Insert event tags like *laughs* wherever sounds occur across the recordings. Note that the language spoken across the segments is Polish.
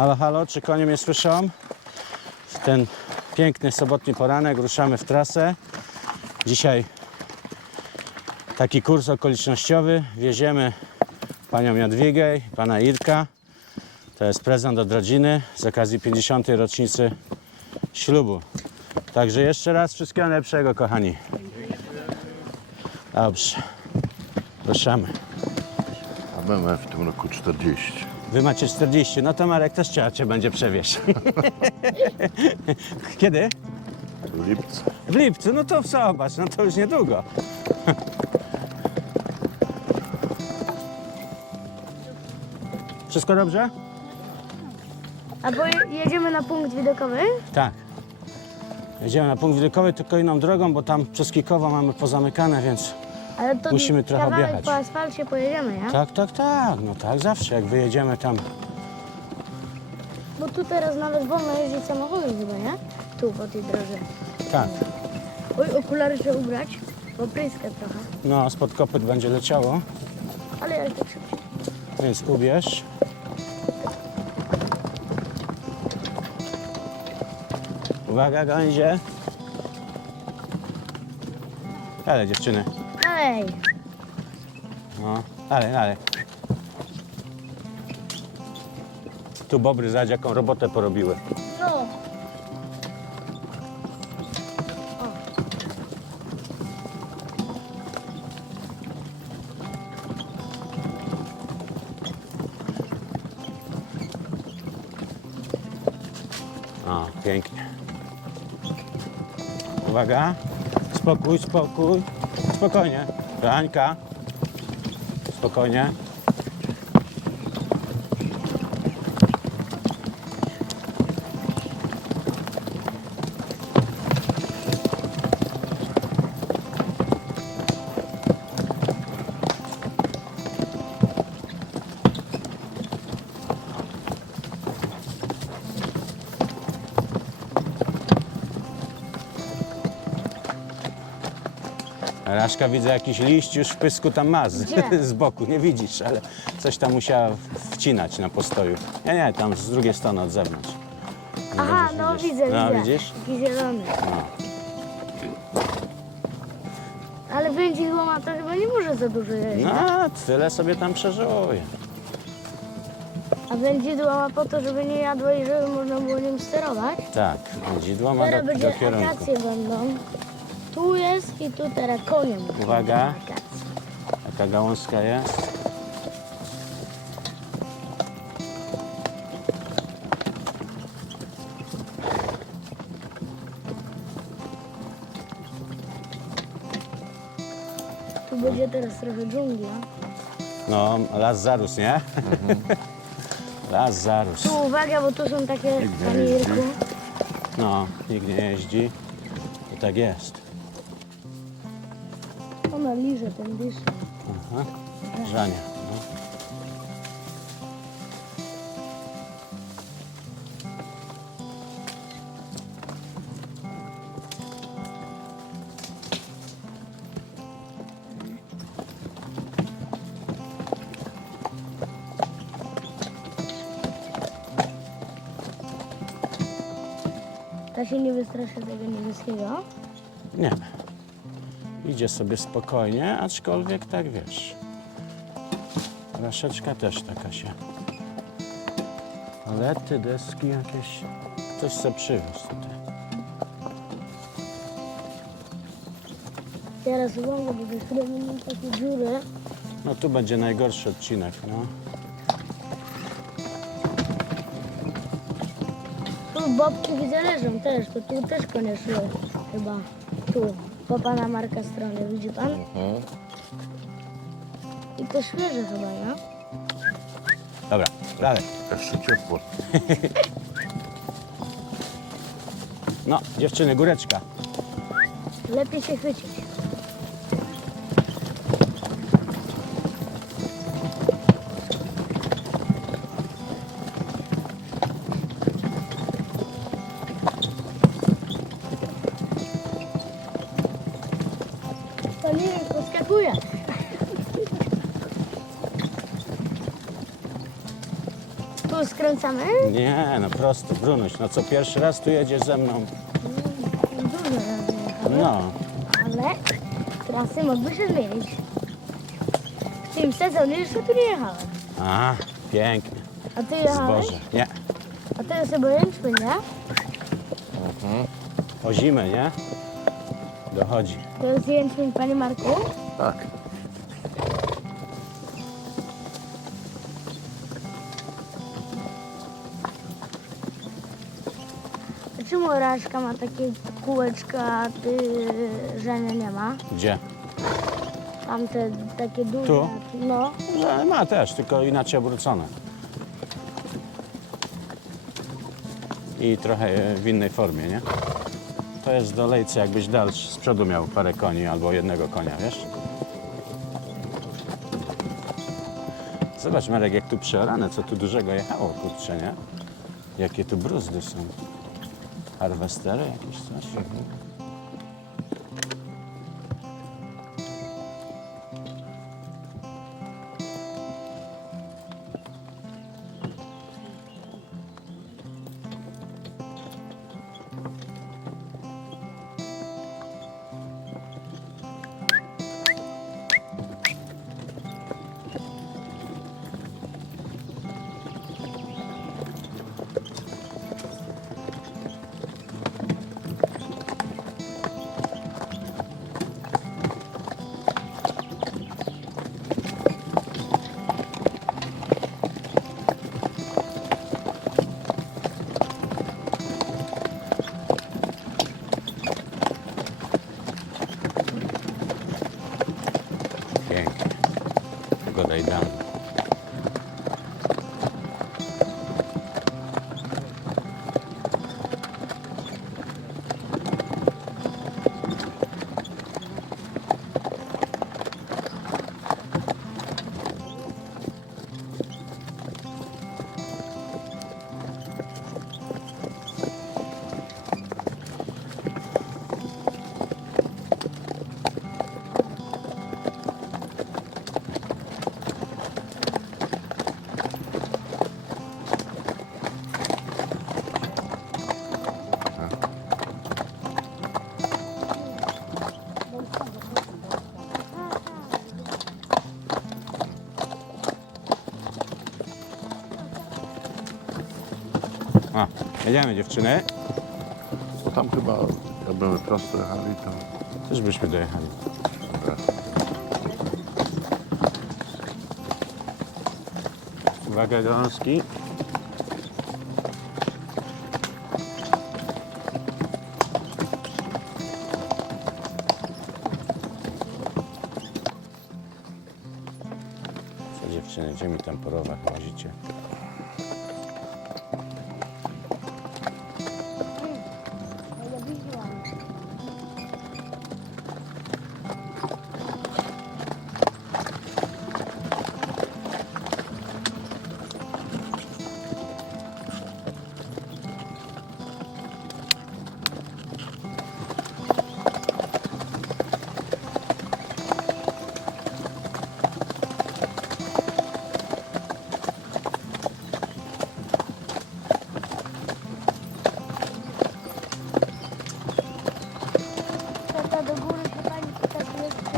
Halo, halo, czy konie mnie słyszą? W ten piękny sobotni poranek ruszamy w trasę. Dzisiaj taki kurs okolicznościowy. Wieziemy panią Jadwigę i pana Irka. To jest prezent od rodziny z okazji 50. rocznicy ślubu. Także jeszcze raz wszystkiego najlepszego, kochani. Dobrze. Ruszamy. A mamy w tym roku 40. Wy macie 40, no to Marek też trzeba cię będzie przewieźć. *laughs* Kiedy? W lipcu. W lipcu, no to zobacz, no to już niedługo. Wszystko dobrze? A bo jedziemy na punkt widokowy? Tak. Jedziemy na punkt widokowy, tylko inną drogą, bo tam przez Kikowo mamy pozamykane, więc Ale to Musimy trochę kawałek objechać. po asfalcie pojedziemy, nie? tak, tak, tak, no tak, zawsze jak wyjedziemy tam. Bo tu teraz nawet wolno jeździć samochodem chyba, nie? Tu po tej drodze. Tak, Oj, okulary trzeba ubrać, bo pryska trochę. no spod kopyt będzie leciało, Ale jak tak szybciej. więc ubierz. Uwaga, gązie. Ale dziewczyny. Ej, No, dalej, dalej. Tu bobry, zobacz jaką robotę porobiły. no. O, pięknie. Uwaga. Spokój, spokój. Spokojnie. Hańka. Spokojnie. Widzę jakiś liść już w pysku tam ma z, Gdzie? *laughs* z boku, nie widzisz, ale coś tam musiała wcinać na postoju. Nie, nie, tam z drugiej strony od zewnątrz. Nie Aha, będziesz no widzieć. widzę, No widzę. widzisz? Taki zielony. No. Ale wędzidło ma to chyba nie może za dużo jeździć. no, tyle sobie tam przeżyłuje. A wędzidło ma po to, żeby nie jadło i żeby można było nim sterować. Tak, wędzidło ma Teraz do, będzie do kierunku. będą. Tu jest i tu teraz koniem. Uwaga. Jaka gałązka jest? Tu będzie teraz trochę dżungla. No, las zarósł, nie? las zarósł. Tu uwaga, bo tu są takie, panie No, nikt nie jeździ. To tak jest. Ona liże ten dysz. Aha. Żania. No. Ta się nie wystraszy tego niebieskiego. Nie. Idzie sobie spokojnie, aczkolwiek tak wiesz. Raszeczka też taka się. Palety, deski jakieś. Coś se przywiózł tutaj. Teraz uwaga, bo chwilę będą takie dziury. No tu będzie najgorszy odcinek, no. Tu bobki widzę leżą też, to tu też konie szły chyba. Tu, po pana Marka strony, widzi pan? Mhm. I to świeże chyba, no? Dobra, dalej. Jeszcze ciepło. *laughs* No, dziewczyny, góreczka. Lepiej się chwycić. Skręcamy? Nie, no prosto, Brunuś, no co pierwszy raz tu jedziesz ze mną? Dużo razy jechałem. No, Ale trasy mogły się zmienić. W tym sezonie jeszcze tu nie jechałem. a, pięknie, A ty jechałeś? zboże. Nie, A jest chyba jęczmień, nie? o zimę, nie? Dochodzi. To jest jęczmień, panie Marku? Tak. A czemu Raszka ma takie kółeczka, a ty Żenia nie ma? Gdzie? Tam te takie duże. Tu? No. No, ma też, tylko inaczej obrócone. I trochę w innej formie, nie? To jest do lejcy, jakbyś dalszy z przodu miał parę koni albo jednego konia, wiesz? Zobacz Marek, jak tu przeorane, co tu dużego jechało, kurczę, nie? Jakie tu bruzdy są. Harwestery jakieś coś? Pięknie. Jedziemy dziewczyny. Bo tam chyba, jakbyśmy prosto jechali, to... Też byśmy dojechali. Dobra. Uwaga gąski. Co dziewczyny, gdzie mi tam po rowach łazicie?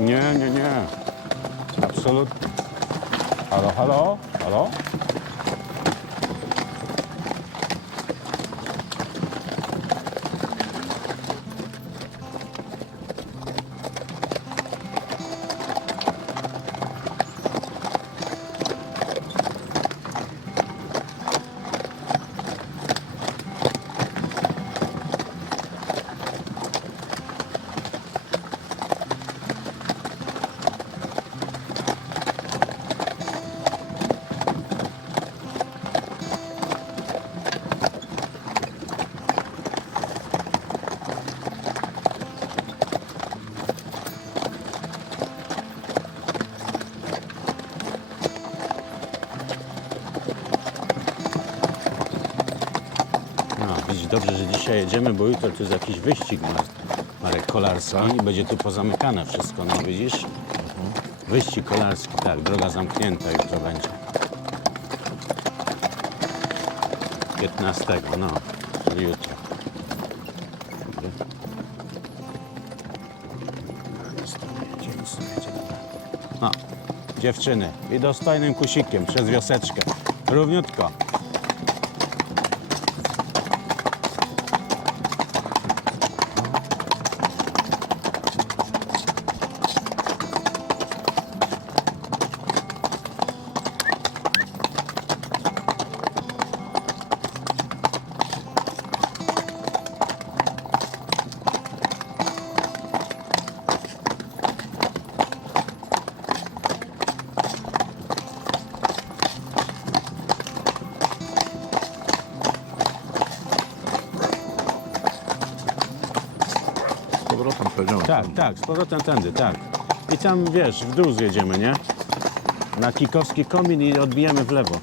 Nie, nie, nie. Absolutnie. Halo, halo, halo? Dobrze, że dzisiaj jedziemy, bo jutro tu jest jakiś wyścig Marek, Kolarski i będzie tu pozamykane wszystko, no widzisz? Wyścig kolarski, tak, droga zamknięta jutro będzie. 15, no, czyli jutro. No, dziewczyny i dostojnym kusikiem przez wioseczkę. Równiutko. Tak, tak, z powrotem tędy, tak. I tam, wiesz, w dół zjedziemy, nie? Na Kikowski komin i odbijemy w lewo.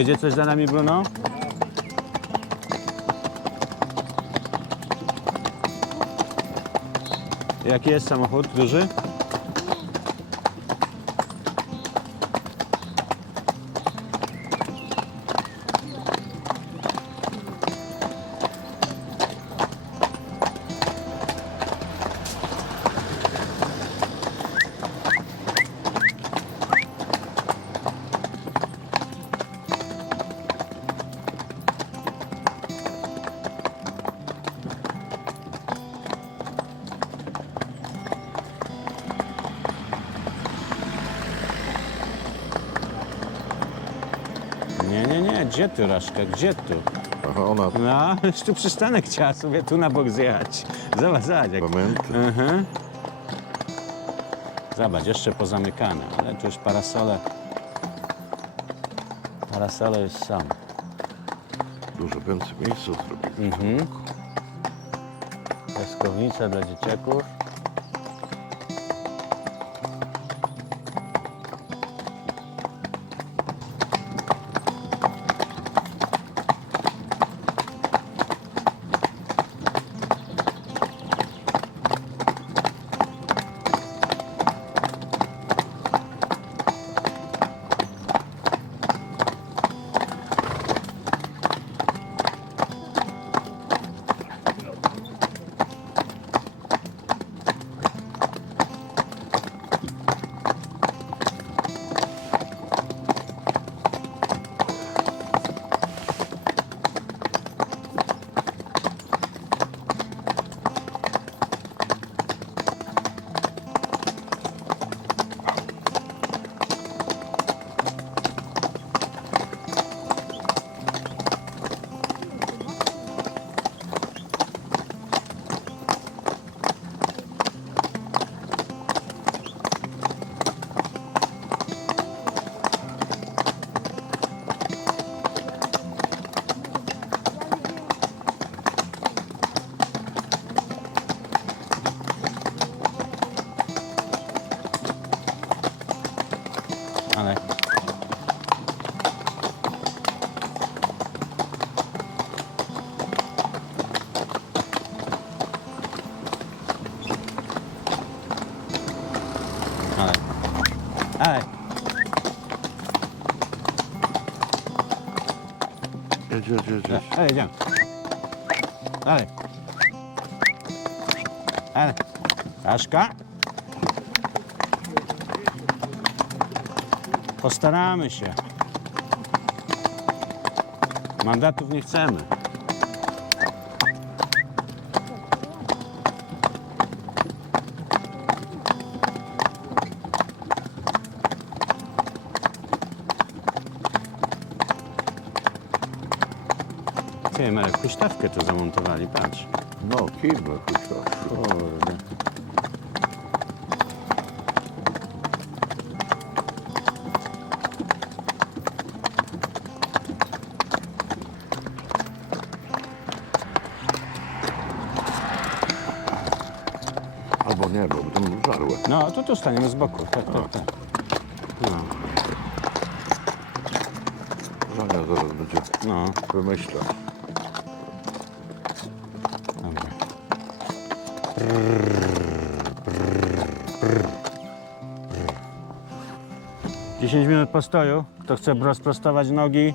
Jedzie coś za nami, Bruno? Jaki jest samochód? Duży? Gdzie tu, Raszka? Gdzie tu? Aha, ona No, już tu przystanek chciała sobie tu na bok zjechać. Zobacz, zobacz. Jak... moment. Mhm. Zobacz, jeszcze pozamykane, ale tu już parasole. Parasole już są. Dużo więcej miejsca zrobili. Mhm. Piaskownica dla dzieciaków. Jedź. Ale idziemy. Ale. Ale. Kaszka. Postaramy się. Mandatów nie chcemy. wiem, ale huśtawkę tu zamontowali, patrz. No, kibel huśtawki. Kurde. Albo nie, bo będą żarły. No, to tu staniemy z boku, tak, tak, tak, tak. No, Żania zaraz będzie no. wymyślać. 10 minut postoju. Kto chce rozprostować nogi?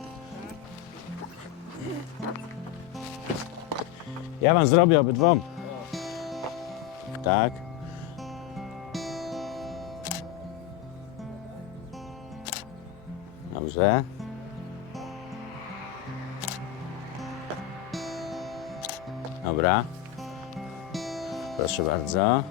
Ja wam zrobię obydwom. Tak. Dobrze. Dobra. Proszę bardzo.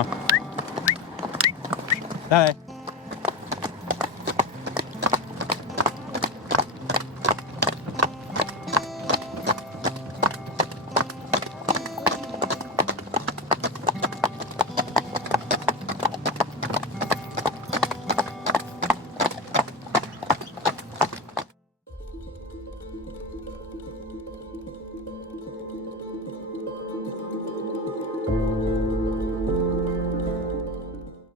O. Dalej.